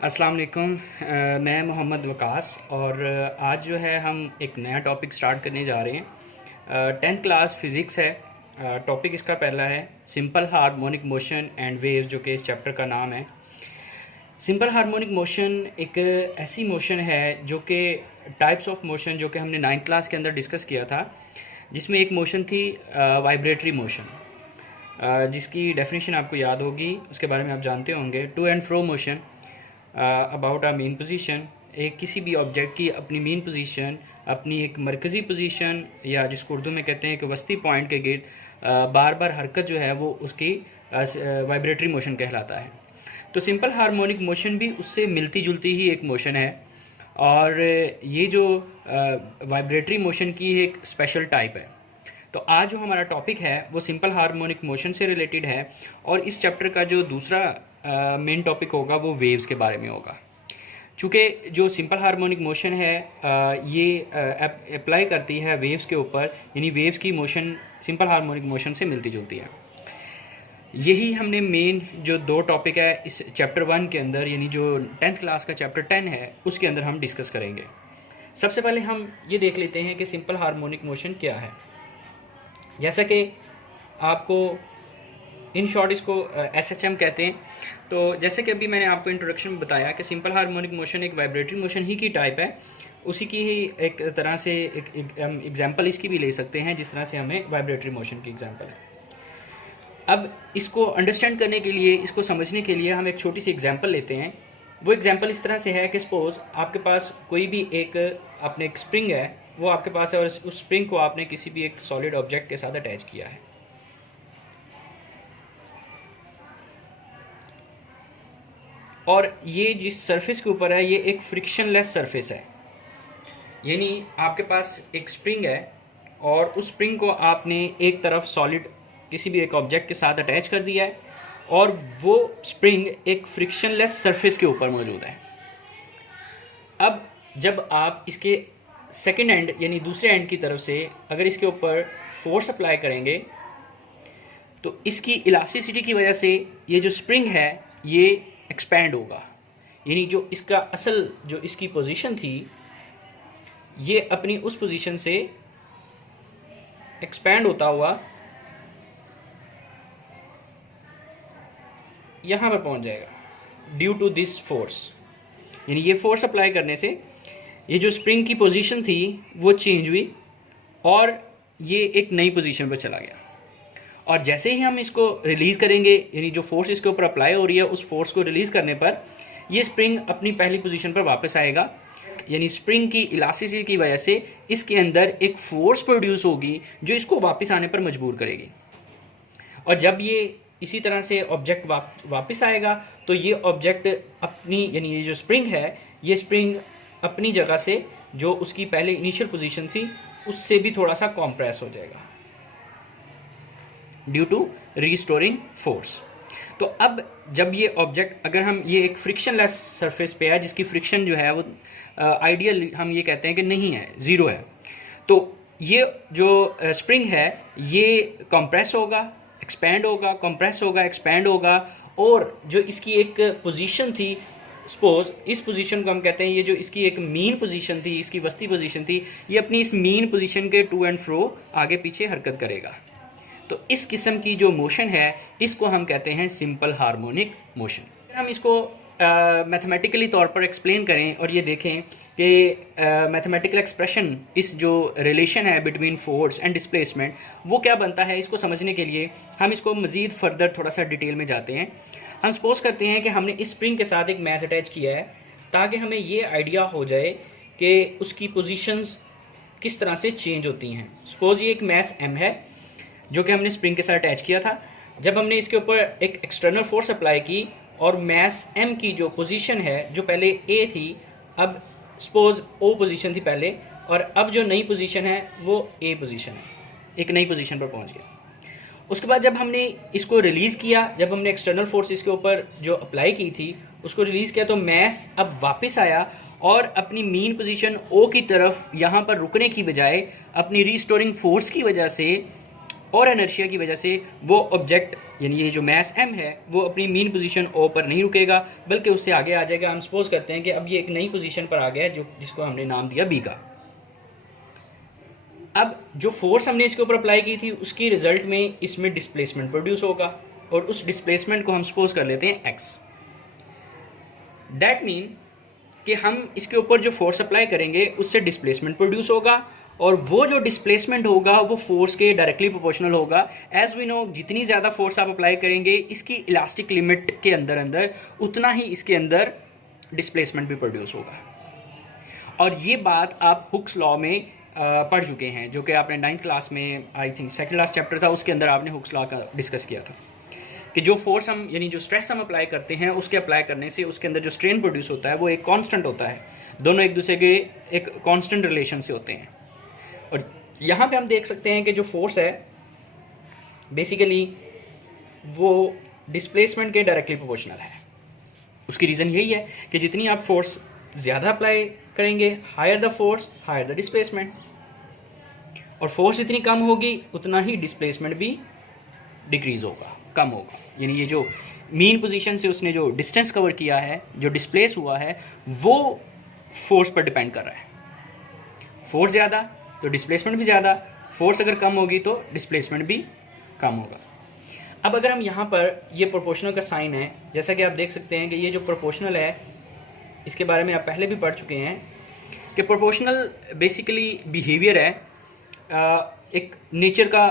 अस्सलाम वालेकुम। मैं मोहम्मद वकास और आज जो है हम एक नया टॉपिक स्टार्ट करने जा रहे हैं। 10th क्लास फ़िज़िक्स है। टॉपिक इसका पहला है simple harmonic motion and waves, जो कि इस चैप्टर का नाम है। सिंपल हार्मोनिक मोशन एक ऐसी मोशन है जो कि टाइप्स ऑफ मोशन जो कि हमने 9th क्लास के अंदर डिस्कस किया था, जिसमें एक मोशन थी वाइब्रेटरी मोशन, जिसकी डेफिनेशन आपको याद होगी, उसके बारे में आप जानते होंगे। To and fro motion about a mean position, एक किसी भी ऑब्जेक्ट की अपनी मेन पोजीशन, अपनी एक मरकज़ी पोजीशन या जिसको उर्दू में कहते हैं कि वस्ती पॉइंट के गिर्द बार बार हरकत जो है वो उसकी वाइब्रेटरी मोशन कहलाता है। तो सिंपल हार्मोनिक मोशन भी उससे मिलती जुलती ही एक मोशन है, और ये जो वाइब्रेटरी मोशन की एक स्पेशल टाइप है। तो आज जो हमारा टॉपिक है वो सिंपल हार्मोनिक मोशन से रिलेटेड है, और इस चैप्टर का जो दूसरा मेन टॉपिक होगा वो वेव्स के बारे में होगा। चूँकि जो सिंपल हार्मोनिक मोशन है ये अप्लाई करती है वेव्स के ऊपर, यानी वेव्स की मोशन सिंपल हार्मोनिक मोशन से मिलती जुलती है। यही हमने मेन जो दो टॉपिक है इस चैप्टर 1 के अंदर, यानी जो 10th क्लास का चैप्टर 10 है उसके अंदर हम डिस्कस करेंगे। सबसे पहले हम ये देख लेते हैं कि सिंपल हार्मोनिक मोशन क्या है। जैसा कि आपको इन शॉर्ट इसको SHM कहते हैं। तो जैसे कि अभी मैंने आपको इंट्रोडक्शन में बताया कि सिंपल हार्मोनिक मोशन एक वाइब्रेटरी मोशन ही की टाइप है, उसी की ही एक तरह से एक एग्जांपल इसकी भी ले सकते हैं, जिस तरह से हमें वाइब्रेटरी मोशन की एग्जांपल है। अब इसको अंडरस्टैंड करने के लिए, इसको समझने के लिए हम एक छोटी सी एग्जांपल लेते हैं। वो एग्जांपल इस तरह से है कि सपोज़ आपके पास कोई भी एक अपने एक स्प्रिंग है, वो आपके पास है, और उस स्प्रिंग को आपने किसी भी एक सॉलिड ऑब्जेक्ट के साथ अटैच किया है। और ये जिस सरफेस के ऊपर है ये एक फ्रिक्शनलेस सरफेस है, यानी आपके पास एक स्प्रिंग है और उस स्प्रिंग को आपने एक तरफ सॉलिड किसी भी एक ऑब्जेक्ट के साथ अटैच कर दिया है, और वो स्प्रिंग एक फ्रिक्शनलेस सरफेस के ऊपर मौजूद है। अब जब आप इसके सेकेंड एंड यानी दूसरे एंड की तरफ से अगर इसके ऊपर फोर्स अप्लाई करेंगे, तो इसकी इलास्टिसिटी की वजह से ये जो स्प्रिंग है ये एक्सपैंड होगा, यानी जो इसका असल जो इसकी पोजीशन थी ये अपनी उस पोजीशन से एक्सपैंड होता हुआ यहाँ पर पहुँच जाएगा ड्यू टू दिस फोर्स। यानी ये फोर्स अप्लाई करने से ये जो स्प्रिंग की पोजीशन थी वो चेंज हुई और ये एक नई पोजीशन पर चला गया। और जैसे ही हम इसको रिलीज़ करेंगे, यानी जो फोर्स इसके ऊपर अप्लाई हो रही है उस फोर्स को रिलीज़ करने पर ये स्प्रिंग अपनी पहली पोजीशन पर वापस आएगा। यानी स्प्रिंग की इलास्टिसिटी की वजह से इसके अंदर एक फोर्स प्रोड्यूस होगी जो इसको वापस आने पर मजबूर करेगी। और जब ये इसी तरह से ऑब्जेक्ट वापस आएगा तो ये ऑब्जेक्ट अपनी, यानी ये जो स्प्रिंग है ये स्प्रिंग अपनी जगह से जो उसकी पहले इनिशियल पोजीशन थी उससे भी थोड़ा सा कॉम्प्रेस हो जाएगा ड्यू टू रिस्टोरिंग फोर्स। तो अब जब ये ऑब्जेक्ट, अगर हम ये एक फ्रिक्शनलेस सरफेस पे है जिसकी फ्रिक्शन जो है वो आइडियल हम ये कहते हैं कि नहीं है, ज़ीरो है, तो ये जो स्प्रिंग है ये कंप्रेस होगा, एक्सपैंड होगा, कंप्रेस होगा, एक्सपैंड होगा, और जो इसकी एक पोजीशन थी, सपोज इस पोजीशन को हम कहते हैं, ये जो इसकी एक मीन पोजीशन थी, इसकी वस्ती पोजीशन थी, ये अपनी इस मीन पोजीशन के टू एंड फ्रो आगे पीछे हरकत करेगा। तो इस किस्म की जो मोशन है इसको हम कहते हैं सिंपल हार्मोनिक मोशन। हम इसको मैथमेटिकली तौर पर एक्सप्लेन करें और ये देखें कि मैथमेटिकल एक्सप्रेशन, इस जो रिलेशन है बिटवीन फोर्स एंड डिस्प्लेसमेंट वो क्या बनता है, इसको समझने के लिए हम इसको मज़ीद फर्दर थोड़ा सा डिटेल में जाते हैं। हम सपोज करते हैं कि हमने इस स्प्रिंग के साथ एक मैस अटैच किया है ताकि हमें ये आइडिया हो जाए कि उसकी पोजीशंस किस तरह से चेंज होती हैं। सपोज ये एक मैस M है जो कि हमने स्प्रिंग के साथ अटैच किया था। जब हमने इसके ऊपर एक एक्सटर्नल फोर्स अप्लाई की और मैस M की जो पोजीशन है, जो पहले A थी, अब सपोज O पोजीशन थी पहले, और अब जो नई पोजीशन है वो A पोजीशन है, एक नई पोजीशन पर पहुंच गया। उसके बाद जब हमने इसको रिलीज़ किया, जब हमने एक्सटर्नल फोर्स इसके ऊपर जो अप्लाई की थी उसको रिलीज़ किया, तो मैस अब वापस आया और अपनी मीन पोजीशन O की तरफ यहाँ पर रुकने की बजाय अपनी रीस्टोरिंग फोर्स की वजह से और इनर्शिया की वजह से वो ऑब्जेक्ट यानी ये जो मास m है वो अपनी मीन पोजीशन O पर नहीं रुकेगा बल्कि उससे आगे आ जाएगा। हम सपोज करते हैं कि अब ये एक नई पोजीशन पर आ गया है जिसको हमने नाम दिया B का। अब जो फोर्स हमने इसके ऊपर अप्लाई की थी उसकी रिजल्ट में इसमें डिस्प्लेसमेंट प्रोड्यूस होगा और उस डिस्प्लेसमेंट को हम सपोज कर लेते हैं x। दैट मीन कि हम इसके ऊपर जो फोर्स अप्लाई करेंगे उससे डिस्प्लेसमेंट प्रोड्यूस होगा और वो जो डिस्प्लेसमेंट होगा वो फोर्स के डायरेक्टली प्रोपोर्शनल होगा। एज वी नो, जितनी ज़्यादा फोर्स आप अप्लाई करेंगे इसकी इलास्टिक लिमिट के अंदर अंदर उतना ही इसके अंदर डिस्प्लेसमेंट भी प्रोड्यूस होगा। और ये बात आप हुक्स लॉ में पढ़ चुके हैं, जो कि आपने 9th क्लास में, I think second last chapter था, उसके अंदर आपने हुक्स लॉ का डिस्कस किया था कि जो फोर्स हम यानी जो स्ट्रेस हम अप्लाई करते हैं उसके अप्लाई करने से उसके अंदर जो स्ट्रेन प्रोड्यूस होता है वो एक कांस्टेंट होता है। दोनों एक दूसरे के एक कांस्टेंट रिलेशन से होते हैं। और यहाँ पे हम देख सकते हैं कि जो फोर्स है बेसिकली वो डिस्प्लेसमेंट के डायरेक्टली प्रोपोर्शनल है। उसकी रीज़न यही है कि जितनी आप फोर्स ज़्यादा अप्लाई करेंगे, higher the force higher the displacement, और फोर्स जितनी कम होगी उतना ही डिस्प्लेसमेंट भी डिक्रीज़ होगा, कम होगा। यानी ये जो मीन पोजीशन से उसने जो डिस्टेंस कवर किया है, जो डिस्प्लेस हुआ है, वो फोर्स पर डिपेंड कर रहा है। फोर्स ज़्यादा तो डिस्प्लेसमेंट भी ज़्यादा, फोर्स अगर कम होगी तो डिस्प्लेसमेंट भी कम होगा। अब अगर हम यहाँ पर ये प्रोपोर्शनल का साइन है, जैसा कि आप देख सकते हैं कि ये जो प्रोपोर्शनल है इसके बारे में आप पहले भी पढ़ चुके हैं कि प्रोपोर्शनल बेसिकली बिहेवियर है, एक नेचर का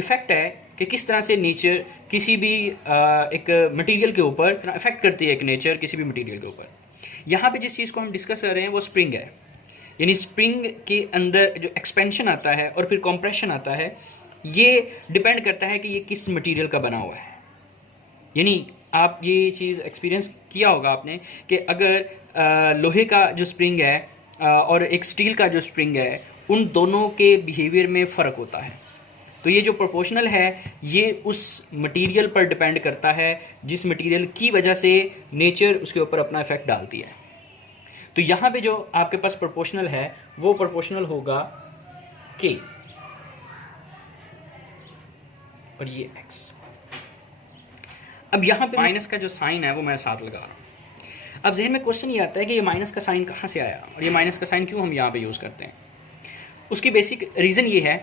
इफ़ेक्ट है कि किस तरह से नेचर किसी भी एक मटेरियल के ऊपर इफेक्ट करती है, एक नेचर किसी भी मटेरियल के ऊपर। यहाँ पे जिस चीज़ को हम डिस्कस कर रहे हैं वो स्प्रिंग है। यानी स्प्रिंग के अंदर जो एक्सपेंशन आता है और फिर कंप्रेशन आता है, ये डिपेंड करता है कि ये किस मटेरियल का बना हुआ है। यानी आप ये चीज़ एक्सपीरियंस किया होगा आपने कि अगर लोहे का जो स्प्रिंग है और एक स्टील का जो स्प्रिंग है, उन दोनों के बिहेवियर में फ़र्क होता है। तो ये जो प्रोपोर्शनल है ये उस मटेरियल पर डिपेंड करता है जिस मटेरियल की वजह से नेचर उसके ऊपर अपना इफेक्ट डालती है। तो यहाँ पे जो आपके पास प्रोपोर्शनल है वो प्रोपोर्शनल होगा K और ये X। अब यहाँ पे माइनस का जो साइन है वो मैं साथ लगा रहा हूँ। अब जहन में क्वेश्चन ये आता है कि ये माइनस का साइन कहाँ से आया और ये माइनस का साइन क्यों हम यहाँ पे यूज़ करते हैं। उसकी बेसिक रीज़न ये है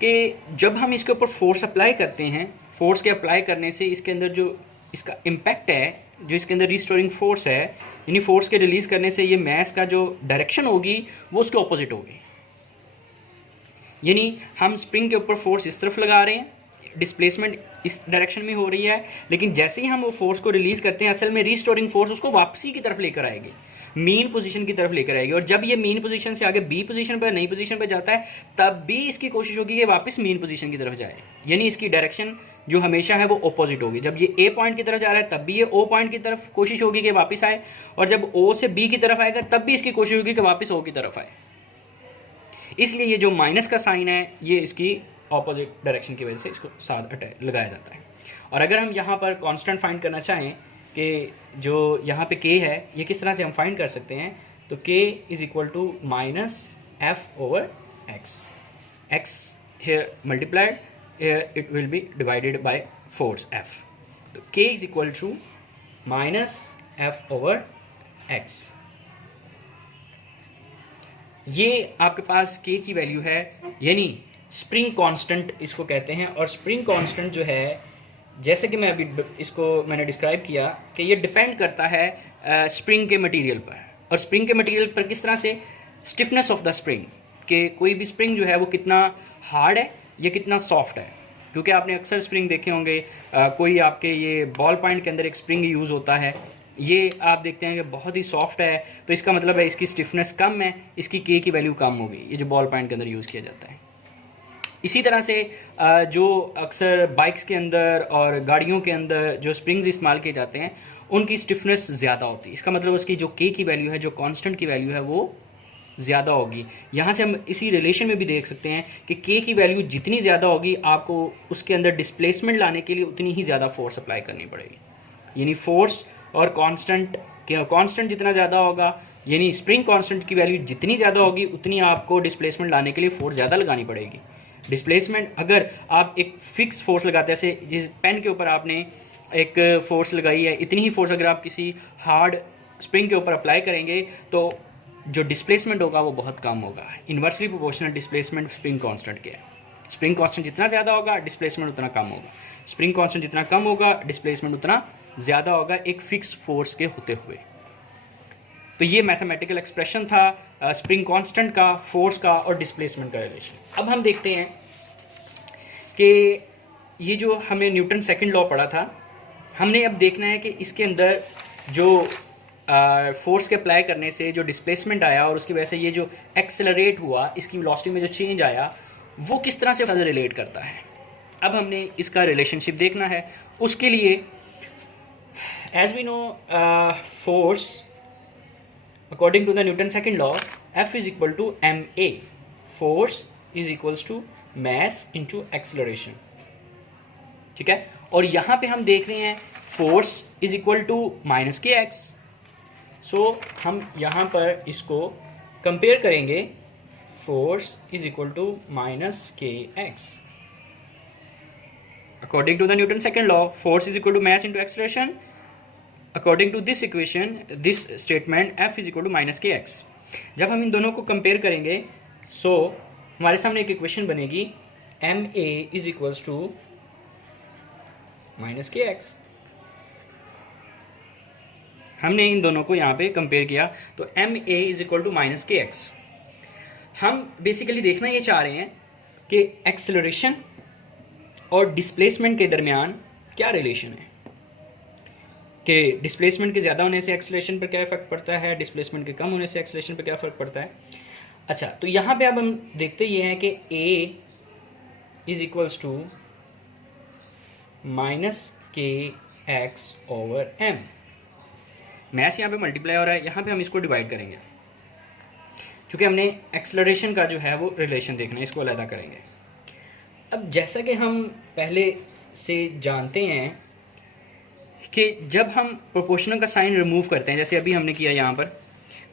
कि जब हम इसके ऊपर फोर्स अप्लाई करते हैं, फोर्स के अप्लाई करने से इसके अंदर जो इसका इम्पैक्ट है, जो इसके अंदर रिस्टोरिंग फोर्स है, यानी फोर्स के रिलीज़ करने से ये मास का जो डायरेक्शन होगी वो उसके ऑपोजिट होगी। यानी हम स्प्रिंग के ऊपर फोर्स इस तरफ लगा रहे हैं, डिस्प्लेसमेंट इस डायरेक्शन में हो रही है, लेकिन जैसे ही हम वो फोर्स को रिलीज़ करते हैं असल में रिस्टोरिंग फोर्स उसको वापसी की तरफ लेकर आएगी, मीन पोजीशन की तरफ लेकर आएगी। और जब ये मीन पोजीशन से आगे बी पोजीशन पर, नई पोजीशन पर जाता है, तब भी इसकी कोशिश होगी कि वापस मीन पोजीशन की तरफ जाए। यानी इसकी डायरेक्शन जो हमेशा है वो अपोजिट होगी। जब ये ए पॉइंट की तरफ जा रहा है तब भी ये ओ पॉइंट की तरफ कोशिश होगी कि वापस आए, और जब ओ से बी की तरफ आएगा तब भी इसकी कोशिश होगी कि वापस ओ की तरफ आए। इसलिए ये जो माइनस का साइन है ये इसकी ऑपोजिट डायरेक्शन की वजह से इसको साथ लगाया जाता है। और अगर हम यहाँ पर कांस्टेंट फाइंड करना चाहें कि जो यहाँ पे k है ये किस तरह से हम फाइंड कर सकते हैं, तो k is equal to minus F over X. X here multiplied, it will be divided by force f। तो k is equal to minus F over X. ये आपके पास k की वैल्यू है, यानी स्प्रिंग कांस्टेंट इसको कहते हैं। और स्प्रिंग कांस्टेंट जो है, जैसे कि मैं अभी इसको मैंने डिस्क्राइब किया कि ये डिपेंड करता है स्प्रिंग के मटेरियल पर। और स्प्रिंग के मटेरियल पर किस तरह से, स्टिफनेस ऑफ द स्प्रिंग, कि कोई भी स्प्रिंग जो है वो कितना हार्ड है या कितना सॉफ्ट है। क्योंकि आपने अक्सर स्प्रिंग देखे होंगे, कोई आपके ये बॉल पॉइंट के अंदर एक स्प्रिंग यूज़ होता है, ये आप देखते हैं कि बहुत ही सॉफ्ट है, तो इसका मतलब है इसकी स्टिफनेस कम है, इसकी k की वैल्यू कम होगी, ये जो बॉल पॉइंट के अंदर यूज़ किया जाता है। इसी तरह से जो अक्सर बाइक्स के अंदर और गाड़ियों के अंदर जो स्प्रिंग्स इस्तेमाल किए जाते हैं उनकी स्टिफनेस ज़्यादा होती है। इसका मतलब उसकी जो k की वैल्यू है, जो कांस्टेंट की वैल्यू है, वो ज़्यादा होगी। यहाँ से हम इसी रिलेशन में भी देख सकते हैं कि k की वैल्यू जितनी ज़्यादा होगी आपको उसके अंदर डिस्प्लेसमेंट लाने के लिए उतनी ही ज़्यादा फोर्स अप्लाई करनी पड़ेगी। यानी फोर्स और कांस्टेंट जितना ज़्यादा होगा, यानी स्प्रिंग कांस्टेंट की वैल्यू जितनी ज़्यादा होगी उतनी आपको डिस्प्लेसमेंट लाने के लिए फोर्स ज़्यादा लगानी पड़ेगी। डिस्प्लेसमेंट, अगर आप एक फिक्स फोर्स लगाते हैं, जैसे जिस पेन के ऊपर आपने एक फोर्स लगाई है, इतनी ही फोर्स अगर आप किसी हार्ड स्प्रिंग के ऊपर अप्लाई करेंगे तो जो डिस्प्लेसमेंट होगा वो बहुत कम होगा। Inversely proportional displacement spring constant के है। स्प्रिंग कांस्टेंट जितना ज़्यादा होगा डिस्प्लेसमेंट उतना कम होगा, स्प्रिंग कांस्टेंट जितना कम होगा डिस्प्लेसमेंट उतना ज़्यादा होगा एक फिक्स फोर्स के होते हुए। तो ये मैथमेटिकल एक्सप्रेशन था स्प्रिंग कांस्टेंट का, फोर्स का और डिस्प्लेसमेंट का रिलेशन। अब हम देखते हैं कि ये जो हमने न्यूटन सेकंड लॉ पढ़ा था, हमने अब देखना है कि इसके अंदर जो फोर्स के अप्लाई करने से जो डिस्प्लेसमेंट आया और उसकी वजह से ये जो एक्सेलरेट हुआ, इसकी वेलोसिटी में जो चेंज आया, वो किस तरह से रिलेट करता है। अब हमने इसका रिलेशनशिप देखना है। उसके लिए as we know force according to the Newton second law, F is equal to ma, force is equals to mass into acceleration, ठीक है। और यहाँ पे हम देख रहे हैं force is equal to minus K X, so हम यहाँ पर इसको कंपेयर करेंगे, force is equal to minus K X. According to the Newton second law, force is equal to mass into acceleration. According to this equation, this statement F is equal to minus K X. जब हम इन दोनों को compare करेंगे सो हमारे सामने एक equation बनेगी ma is equals to minus K X. हमने इन दोनों को यहाँ पे कंपेयर किया तो ma is equal to minus K X. हम बेसिकली देखना ये चाह रहे हैं कि एक्सेलरेशन और डिस्प्लेसमेंट के दरमियान क्या रिलेशन है, कि डिस्प्लेसमेंट के ज़्यादा होने से एक्सेलरेशन पर क्या फ़र्क पड़ता है, डिस्प्लेसमेंट के कम होने से एक्सेलरेशन पर क्या फ़र्क पड़ता है। अच्छा, तो यहाँ पे अब हम देखते ये हैं कि a is equals to minus K X over m। Math यहाँ पे मल्टीप्लाई हो रहा है, यहाँ पे हम इसको डिवाइड करेंगे क्योंकि हमने एक्सेलरेशन का जो है वो रिलेशन देखना है, इसको अलग करेंगे। अब जैसा कि हम पहले से जानते हैं कि जब हम प्रोपोर्शनल का साइन रिमूव करते हैं, जैसे अभी हमने किया यहाँ पर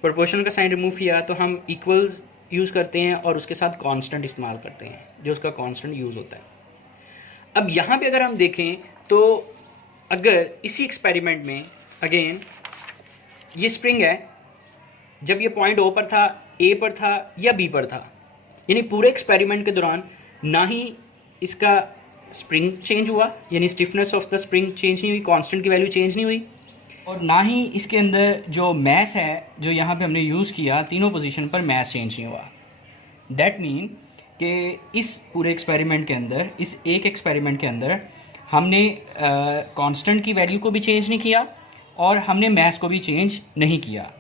प्रोपोर्शनल का साइन रिमूव किया, तो हम इक्वल्स यूज़ करते हैं और उसके साथ कांस्टेंट इस्तेमाल करते हैं, जो उसका कांस्टेंट यूज़ होता है। अब यहाँ पे अगर हम देखें तो अगर इसी एक्सपेरिमेंट में अगेन ये स्प्रिंग है, जब ये पॉइंट O पर था, A पर था या B पर था, यानी पूरे एक्सपेरिमेंट के दौरान ना ही इसका स्प्रिंग चेंज हुआ, यानी stiffness of the spring change नहीं हुई, कांस्टेंट की वैल्यू चेंज नहीं हुई, और ना ही इसके अंदर जो मैस है जो यहाँ पे हमने यूज़ किया तीनों पोजीशन पर मैस चेंज नहीं हुआ। दैट मीन कि इस पूरे एक्सपेरिमेंट के अंदर, इस एक एक्सपेरिमेंट के अंदर हमने कांस्टेंट की वैल्यू को भी चेंज नहीं किया और हमने मैस को भी चेंज नहीं किया।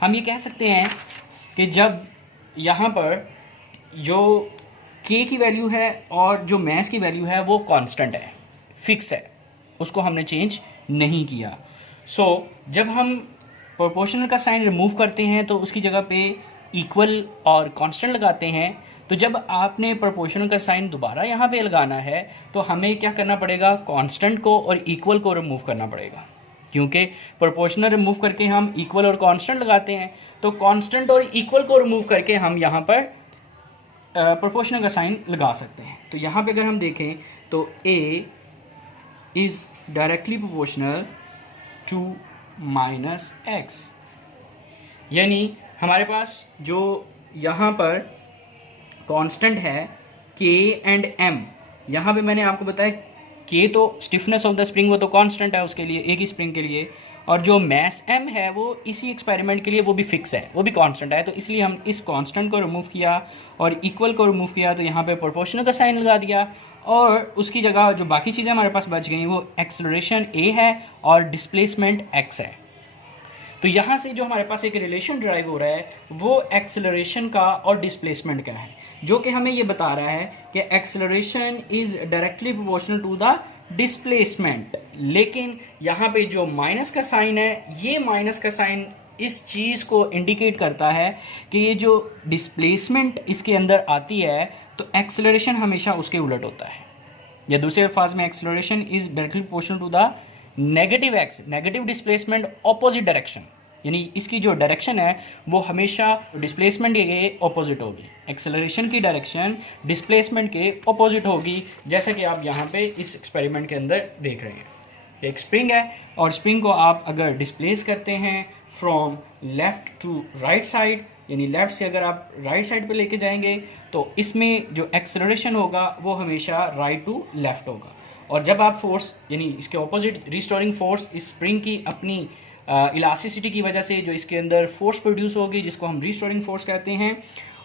हम ये कह सकते हैं कि जब यहाँ पर जो k की वैल्यू है और जो मैस की वैल्यू है वो कांस्टेंट है, फिक्स है, उसको हमने चेंज नहीं किया। सो जब हम प्रोपोर्शनल का साइन रिमूव करते हैं तो उसकी जगह पे इक्वल और कांस्टेंट लगाते हैं, तो जब आपने प्रोपोर्शनल का साइन दोबारा यहाँ पे लगाना है तो हमें क्या करना पड़ेगा, कांस्टेंट को और इक्वल को रिमूव करना पड़ेगा, क्योंकि प्रोपोर्शनल रिमूव करके हम इक्वल और कांस्टेंट लगाते हैं, तो कांस्टेंट और इक्वल को रिमूव करके हम यहाँ पर प्रोपोर्शनल का साइन लगा सकते हैं। तो यहाँ पे अगर हम देखें तो a is directly proportional to minus X, यानी हमारे पास जो यहाँ पर कांस्टेंट है k एंड m, यहाँ पे मैंने आपको बताया k तो स्टिफनेस ऑफ द स्प्रिंग वो तो कांस्टेंट है उसके लिए, एक ही स्प्रिंग के लिए, और जो मैस m है वो इसी एक्सपेरिमेंट के लिए वो भी फिक्स है, वो भी कांस्टेंट है। तो इसलिए हम इस कांस्टेंट को रिमूव किया और इक्वल को रिमूव किया, तो यहाँ पे प्रोपोर्शनल का साइन लगा दिया और उसकी जगह जो बाकी चीज़ें हमारे पास बच गई वो एक्सेलरेशन a है और डिस्प्लेसमेंट x है। तो यहाँ से जो हमारे पास एक रिलेशन ड्राइव हो रहा है वो एक्सेलरेशन का और डिस्प्लेसमेंट का है, जो कि हमें ये बता रहा है कि acceleration is directly proportional to the displacement. लेकिन यहाँ पे जो माइनस का साइन है, ये माइनस का साइन इस चीज़ को इंडिकेट करता है कि ये जो डिस्प्लेसमेंट इसके अंदर आती है तो एक्सेलरेशन हमेशा उसके उलट होता है, या दूसरे अल्फाज में acceleration is directly proportional to the negative X, negative displacement opposite direction, यानी इसकी जो डायरेक्शन है वो हमेशा डिस्प्लेसमेंट के ऑपोजिट होगी। एक्सेलरेशन की डायरेक्शन डिस्प्लेसमेंट के ऑपोजिट होगी, जैसा कि आप यहाँ पे इस एक्सपेरिमेंट के अंदर देख रहे हैं। एक स्प्रिंग है और स्प्रिंग को आप अगर डिस्प्लेस करते हैं from left to right side, यानी लेफ़्ट से अगर आप राइट साइड पे लेके जाएंगे तो इसमें जो एक्सेलरेशन होगा वो हमेशा राइट टू लेफ़्ट होगा। और जब आप फोर्स यानी इसके ऑपोजिट रिस्टोरिंग फोर्स इस स्प्रिंग की अपनी इलास्टिसिटी की वजह से जो इसके अंदर फोर्स प्रोड्यूस होगी, जिसको हम रिस्टोरिंग फोर्स कहते हैं,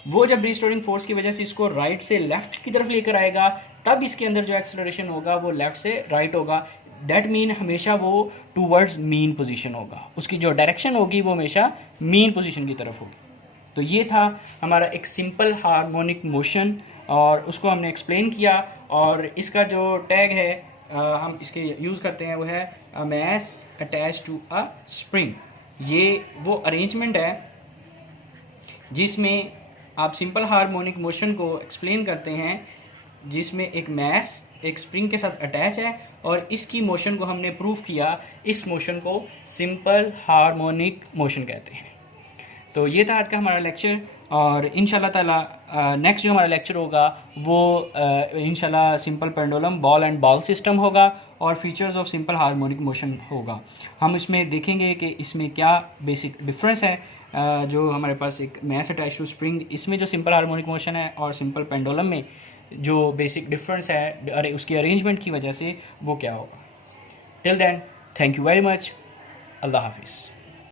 वो जब रिस्टोरिंग फोर्स की वजह से इसको राइट से लेफ़्ट की तरफ लेकर आएगा, तब इसके अंदर जो एक्सेलरेशन होगा वो लेफ़्ट से राइट होगा। दैट मीन हमेशा वो टूवर्ड्स मीन पोजीशन होगा, उसकी जो डायरेक्शन होगी वो हमेशा मीन पोजीशन की तरफ होगी। तो ये था हमारा एक सिंपल हार्मोनिक मोशन और उसको हमने एक्सप्लेन किया। और इसका जो टैग है हम इसके यूज़ करते हैं वो है a mass attach to a spring. ये वो अरेंजमेंट है जिसमें आप सिंपल हार्मोनिक मोशन को एक्सप्लेन करते हैं, जिसमें एक मैस एक स्प्रिंग के साथ अटैच है और इसकी मोशन को हमने प्रूव किया। इस मोशन को सिंपल हार्मोनिक मोशन कहते हैं। तो ये था आज का हमारा लेक्चर और इंशाल्लाह ताला नेक्स्ट जो हमारा लेक्चर होगा वो इंशाल्लाह simple pendulum ball and ball system होगा और features of simple harmonic motion होगा। हम इसमें देखेंगे कि इसमें क्या बेसिक डिफरेंस है। जो हमारे पास एक मैस अटैच टू स्प्रिंग, इसमें जो सिंपल हार्मोनिक मोशन है और सिंपल पेंडुलम में जो बेसिक डिफरेंस है उसकी अरेंजमेंट की वजह से वो क्या होगा। Till then, thank you very much. अल्लाह हाफिज़।